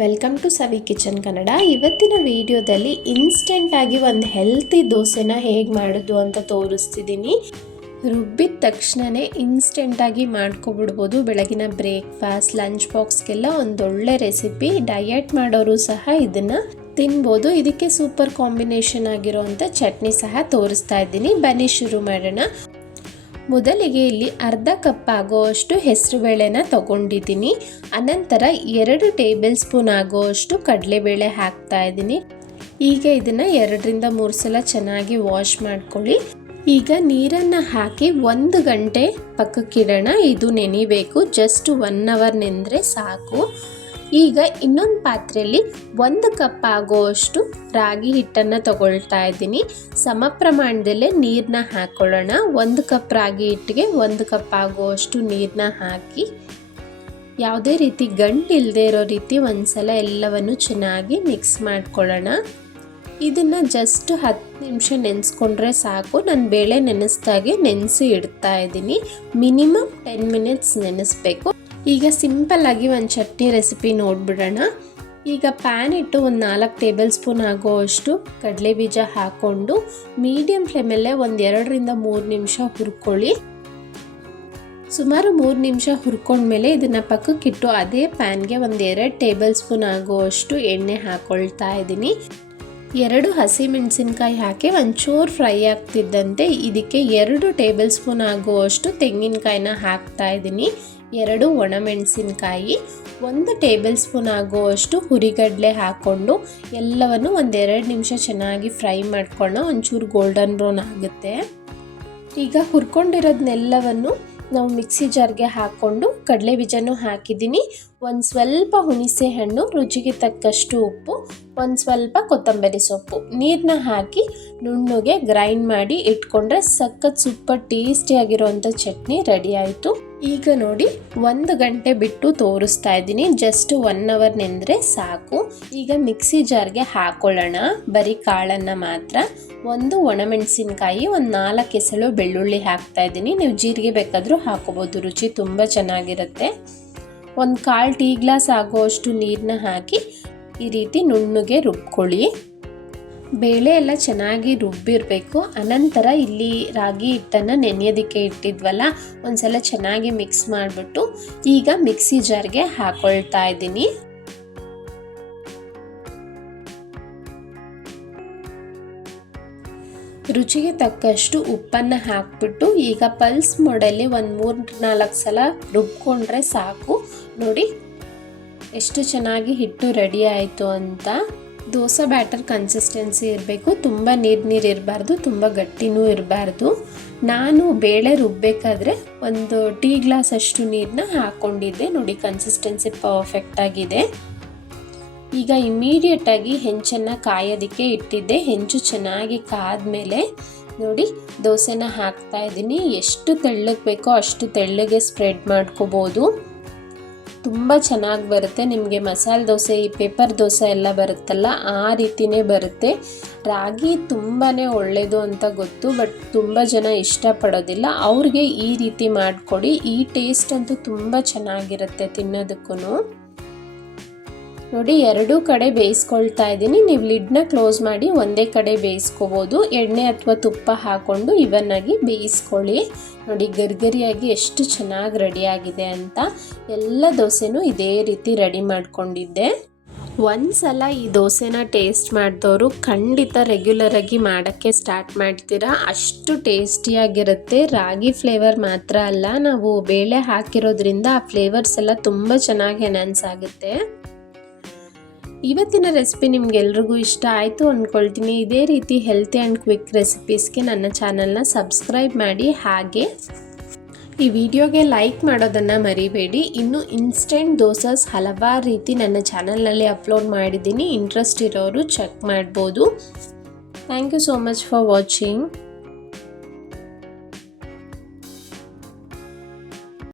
Welcome to Savi kitchen Kannada ಇವತ್ತಿನ ವಿಡಿಯೋದಲ್ಲಿ ಇನ್ಸ್ಟೆಂಟಾಗಿ ಒಂದು ಹೆಲ್ತಿ ದೋಸೆನ ಹೇಗೆ ಮಾಡೋದು ಅಂತ ತೋರಿಸ್ತಿದ್ದೀನಿ ರುಬ್ಬಿದ ತಕ್ಷಣವೇ ಇನ್ಸ್ಟೆಂಟಾಗಿ ಮಾಡ್ಕೊಬಿಡ್ಬೋದು. ಬೆಳಗಿನ ಬ್ರೇಕ್ಫಾಸ್ಟ್ ಲಂಚ್ ಬಾಕ್ಸ್ಗೆಲ್ಲ ಒಂದೊಳ್ಳೆ ರೆಸಿಪಿ ಡಯಟ್ ಮಾಡೋರು ಸಹ ಇದನ್ನು ತಿನ್ಬೋದು. ಇದಕ್ಕೆ ಸೂಪರ್ ಕಾಂಬಿನೇಷನ್ ಆಗಿರೋವಂಥ ಚಟ್ನಿ ಸಹ ತೋರಿಸ್ತಾ ಇದ್ದೀನಿ. ಬನ್ನಿ ಶುರು ಮಾಡೋಣ. ಮೊದಲಿಗೆ ಇಲ್ಲಿ ಅರ್ಧ ಕಪ್ ಆಗೋವಷ್ಟು ಹೆಸರುಬೇಳೆನ ತಗೊಂಡಿದ್ದೀನಿ. ಅನಂತರ ಎರಡು ಟೇಬಲ್ ಸ್ಪೂನ್ ಆಗೋವಷ್ಟು ಕಡಲೆಬೇಳೆ ಹಾಕ್ತಾ ಇದ್ದೀನಿ. ಈಗ ಇದನ್ನು ಎರಡರಿಂದ ಮೂರು ಸಲ ಚೆನ್ನಾಗಿ ವಾಶ್ ಮಾಡ್ಕೊಳ್ಳಿ. ಈಗ ನೀರನ್ನು ಹಾಕಿ ಒಂದು ಗಂಟೆ ಪಕ್ಕಕ್ಕಿಡೋಣ. ಇದು ನೆನಿಬೇಕು. ಜಸ್ಟ್ ಒನ್ ಅವರ್ ನೆಂದರೆ ಸಾಕು. ಈಗ ಇನ್ನೊಂದು ಪಾತ್ರೆಯಲ್ಲಿ ಒಂದು ಕಪ್ ಆಗುವಷ್ಟು ರಾಗಿ ಹಿಟ್ಟನ್ನು ತಗೊಳ್ತಾ ಇದ್ದೀನಿ. ಸಮ ಪ್ರಮಾಣದಲ್ಲೇ ನೀರನ್ನ ಹಾಕ್ಕೊಳ್ಳೋಣ ಒಂದು ಕಪ್ ರಾಗಿ ಹಿಟ್ಟಿಗೆ ಒಂದು ಕಪ್ ಆಗುವಷ್ಟು ನೀರನ್ನ ಹಾಕಿ, ಯಾವುದೇ ರೀತಿ ಗಂಟು ಇಲ್ಲದೆ ಇರೋ ರೀತಿ ಒಂದ್ಸಲ ಎಲ್ಲವನ್ನು ಚೆನ್ನಾಗಿ ಮಿಕ್ಸ್ ಮಾಡ್ಕೊಳ್ಳೋಣ. ಇದನ್ನು ಜಸ್ಟ್ ಹತ್ತು ನಿಮಿಷ ನೆನೆಸ್ಕೊಂಡ್ರೆ ಸಾಕು. ನಾನು ಬೇಳೆ ನೆನೆಸ್ದಾಗೆ ನೆನೆಸಿ ಇಡ್ತಾ ಇದ್ದೀನಿ. ಮಿನಿಮಮ್ ಟೆನ್ ಮಿನಿಟ್ಸ್ ನೆನೆಸ್ಬೇಕು. ಈಗ ಸಿಂಪಲ್ ಆಗಿ ಒಂದು ಚಟ್ನಿ ರೆಸಿಪಿ ನೋಡಿಬಿಡೋಣ. ಈಗ ಪ್ಯಾನ್ ಇಟ್ಟು ಒಂದು ನಾಲ್ಕು ಟೇಬಲ್ ಸ್ಪೂನ್ ಆಗೋವಷ್ಟು ಕಡಲೆ ಬೀಜ ಹಾಕ್ಕೊಂಡು ಮೀಡಿಯಂ ಫ್ಲೇಮಲ್ಲೇ ಒಂದು ಎರಡರಿಂದ ಮೂರು ನಿಮಿಷ ಹುರ್ಕೊಳ್ಳಿ. ಸುಮಾರು ಮೂರು ನಿಮಿಷ ಹುರ್ಕೊಂಡ್ಮೇಲೆ ಇದನ್ನು ಪಕ್ಕಕ್ಕಿಟ್ಟು ಅದೇ ಪ್ಯಾನ್ಗೆ ಒಂದು ಎರಡು ಟೇಬಲ್ ಸ್ಪೂನ್ ಆಗುವಷ್ಟು ಎಣ್ಣೆ ಹಾಕ್ಕೊಳ್ತಾ ಇದ್ದೀನಿ. ಎರಡು ಹಸಿಮೆಣಸಿನ್ಕಾಯಿ ಹಾಕಿ ಒಂಚೂರು ಫ್ರೈ ಆಗ್ತಿದ್ದಂತೆ ಇದಕ್ಕೆ ಎರಡು ಟೇಬಲ್ ಸ್ಪೂನ್ ಆಗುವಷ್ಟು ತೆಂಗಿನಕಾಯಿನ ಹಾಕ್ತಾ ಇದ್ದೀನಿ. ಎರಡು ಒಣಮೆಣಸಿನಕಾಯಿ, ಒಂದು ಟೇಬಲ್ ಸ್ಪೂನ್ ಆಗುವಷ್ಟು ಹುರಿಗಡಲೆ ಹಾಕ್ಕೊಂಡು ಎಲ್ಲವನ್ನು ಒಂದೆರಡು ನಿಮಿಷ ಚೆನ್ನಾಗಿ ಫ್ರೈ ಮಾಡ್ಕೊಳ್ಳೋ ಒಂಚೂರು ಗೋಲ್ಡನ್ ಬ್ರೌನ್ ಆಗುತ್ತೆ. ಈಗ ಹುರ್ಕೊಂಡಿರೋದನ್ನೆಲ್ಲವನ್ನು ನಾವು ಮಿಕ್ಸಿ ಜಾರ್ಗೆ ಹಾಕ್ಕೊಂಡು ಕಡಲೆ ಬೀಜನೂ ಹಾಕಿದ್ದೀನಿ. ಒಂದು ಸ್ವಲ್ಪ ಹುಣಸೆ ಹಣ್ಣು, ರುಚಿಗೆ ತಕ್ಕಷ್ಟು ಉಪ್ಪು, ಒಂದು ಸ್ವಲ್ಪ ಕೊತ್ತಂಬರಿ ಸೊಪ್ಪು. ನೀರನ್ನ ಹಾಕಿ ನುಣ್ಣಗೆ ಗ್ರೈಂಡ್ ಮಾಡಿ ಇಟ್ಕೊಂಡ್ರೆ ಸಖತ್ ಸೂಪರ್ ಟೇಸ್ಟಿಯಾಗಿರುವಂಥ ಚಟ್ನಿ ರೆಡಿ ಆಯಿತು. ಈಗ ನೋಡಿ, ಒಂದು ಗಂಟೆ ಬಿಟ್ಟು ತೋರಿಸ್ತಾ ಇದ್ದೀನಿ. ಜಸ್ಟ್ ಒನ್ ಅವರ್ ನೆಂದರೆ ಸಾಕು. ಈಗ ಮಿಕ್ಸಿ ಜಾರ್ಗೆ ಹಾಕೊಳ್ಳೋಣ. ಬರೀ ಕಾಳನ್ನು ಮಾತ್ರ. ಒಂದು ಒಣಮೆಣಸಿನ್ಕಾಯಿ, ಒಂದು ನಾಲ್ಕು ಎಸಳು ಬೆಳ್ಳುಳ್ಳಿ ಹಾಕ್ತಾ ಇದ್ದೀನಿ. ನೀವು ಜೀರಿಗೆ ಬೇಕಾದರೂ ಹಾಕೋಬೋದು ರುಚಿ ತುಂಬ ಚೆನ್ನಾಗಿರುತ್ತೆ. ಒಂದು ಕಾಲು ಟೀ ಗ್ಲಾಸ್ ಆಗುವಷ್ಟು ನೀರನ್ನ ಹಾಕಿ ಈ ರೀತಿ ನುಣ್ಣಗೆ ರುಬ್ಕೊಳ್ಳಿ. ಬೇಳೆ ಎಲ್ಲ ಚೆನ್ನಾಗಿ ರುಬ್ಬಿರಬೇಕು. ಅನಂತರ ಇಲ್ಲಿ ರಾಗಿ ಹಿಟ್ಟನ್ನು ನೆನೆಯೋದಕ್ಕೆ ಇಟ್ಟಿದ್ವಲ್ಲ, ಒಂದ್ಸಲ ಚೆನ್ನಾಗಿ ಮಿಕ್ಸ್ ಮಾಡಿಬಿಟ್ಟು ಈಗ ಮಿಕ್ಸಿ ಜಾರ್ಗೆ ಹಾಕೊಳ್ತಾ ಇದ್ದೀನಿ. ರುಚಿಗೆ ತಕ್ಕಷ್ಟು ಉಪ್ಪನ್ನು ಹಾಕ್ಬಿಟ್ಟು ಈಗ ಪಲ್ಸ್ ಮೋಡಲ್ಲಿ ಒಂದು ಮೂರು ನಾಲ್ಕು ಸಲ ರುಬ್ಕೊಂಡ್ರೆ ಸಾಕು. ನೋಡಿ, ಎಷ್ಟು ಚೆನ್ನಾಗಿ ಹಿಟ್ಟು ರೆಡಿ ಆಯಿತು ಅಂತ. ದೋಸೆ ಬ್ಯಾಟರ್ ಕನ್ಸಿಸ್ಟೆನ್ಸಿ ಇರಬೇಕು. ತುಂಬ ನೀರು ನೀರು ಇರಬಾರ್ದು, ತುಂಬ ಗಟ್ಟಿನೂ ಇರಬಾರ್ದು. ನಾನು ಬೇಳೆ ರುಬ್ಬಬೇಕಾದ್ರೆ ಒಂದು ಟೀ ಗ್ಲಾಸ್ ಅಷ್ಟು ನೀರನ್ನ ಹಾಕ್ಕೊಂಡಿದ್ದೆ ನೋಡಿ ಕನ್ಸಿಸ್ಟೆನ್ಸಿ ಪರ್ಫೆಕ್ಟ್ ಆಗಿದೆ. ಈಗ ಇಮ್ಮಿಡಿಯೇಟಾಗಿ ಹೆಂಚನ್ನು ಕಾಯೋದಕ್ಕೆ ಇಟ್ಟಿದ್ದೆ. ಹೆಂಚು ಚೆನ್ನಾಗಿ ಕಾದ್ಮೇಲೆ ನೋಡಿ ದೋಸೆನ ಹಾಕ್ತಾ ಇದ್ದೀನಿ. ಎಷ್ಟು ತೆಳ್ಳಗೆ ಬೇಕೋ ಅಷ್ಟು ತೆಳ್ಳಗೆ ಸ್ಪ್ರೆಡ್ ಮಾಡ್ಕೋಬೋದು. ತುಂಬ ಚೆನ್ನಾಗಿ ಬರುತ್ತೆ. ನಿಮಗೆ ಮಸಾಲೆ ದೋಸೆ, ಈ ಪೇಪರ್ ದೋಸೆ ಎಲ್ಲ ಬರುತ್ತಲ್ಲ, ಆ ರೀತಿಯೇ ಬರುತ್ತೆ. ರಾಗಿ ತುಂಬಾ ಒಳ್ಳೆಯದು ಅಂತ ಗೊತ್ತು, ಬಟ್ ತುಂಬ ಜನ ಇಷ್ಟಪಡೋದಿಲ್ಲ. ಅವ್ರಿಗೆ ಈ ರೀತಿ ಮಾಡಿಕೊಡಿ. ಈ ಟೇಸ್ಟ್ ಅಂತೂ ತುಂಬ ಚೆನ್ನಾಗಿರುತ್ತೆ ತಿನ್ನೋದಕ್ಕೂ ನೋಡಿ, ಎರಡೂ ಕಡೆ ಬೇಯಿಸ್ಕೊಳ್ತಾ ಇದ್ದೀನಿ. ನೀವು ಲಿಡ್ನ ಕ್ಲೋಸ್ ಮಾಡಿ ಒಂದೇ ಕಡೆ ಬೇಯಿಸ್ಕೋಬೋದು. ಎಣ್ಣೆ ಅಥವಾ ತುಪ್ಪ ಹಾಕ್ಕೊಂಡು ಇವನ್ನಾಗಿ ಬೇಯಿಸ್ಕೊಳ್ಳಿ. ನೋಡಿ, ಗರಿಗರಿಯಾಗಿ ಎಷ್ಟು ಚೆನ್ನಾಗಿ ರೆಡಿಯಾಗಿದೆ ಅಂತ. ಎಲ್ಲ ದೋಸೆನೂ ಇದೇ ರೀತಿ ರೆಡಿ ಮಾಡಿಕೊಂಡಿದ್ದೆ. ಒಂದು ಸಲ ಈ ದೋಸೆನ ಟೇಸ್ಟ್ ಮಾಡಿದವರು ಖಂಡಿತ ರೆಗ್ಯುಲರಾಗಿ ಮಾಡೋಕ್ಕೆ ಸ್ಟಾರ್ಟ್ ಮಾಡ್ತೀರಾ. ಅಷ್ಟು ಟೇಸ್ಟಿಯಾಗಿರುತ್ತೆ ರಾಗಿ ಫ್ಲೇವರ್ ಮಾತ್ರ ಅಲ್ಲ. ನಾವು ಬೇಳೆ ಹಾಕಿರೋದ್ರಿಂದ ಆ ಫ್ಲೇವರ್ಸ್ ಎಲ್ಲ ತುಂಬ ಚೆನ್ನಾಗಿ ಎನ್ಹಾನ್ಸ್ ಆಗುತ್ತೆ. ಇವತ್ತಿನ ರೆಸಿಪಿ ನಿಮ್ಗೆಲ್ರಿಗೂ ಇಷ್ಟ ಆಯಿತು ಅಂದ್ಕೊಳ್ತೀನಿ ಇದೇ ರೀತಿ ಹೆಲ್ತಿ ಆ್ಯಂಡ್ ಕ್ವಿಕ್ ರೆಸಿಪೀಸ್ಗೆ ನನ್ನ ಚಾನಲ್ನ ಸಬ್ಸ್ಕ್ರೈಬ್ ಮಾಡಿ. ಹಾಗೆ ಈ ವಿಡಿಯೋಗೆ ಲೈಕ್ ಮಾಡೋದನ್ನು ಮರಿಬೇಡಿ. ಇನ್ನು ಇನ್ಸ್ಟೆಂಟ್ ದೋಸಸ್ ಹಲವಾರು ರೀತಿ ನನ್ನ ಚಾನಲ್ನಲ್ಲಿ ಅಪ್ಲೋಡ್ ಮಾಡಿದ್ದೀನಿ. ಇಂಟ್ರೆಸ್ಟ್ ಇರೋರು ಚೆಕ್ ಮಾಡ್ಬೋದು. Thank you so much for watching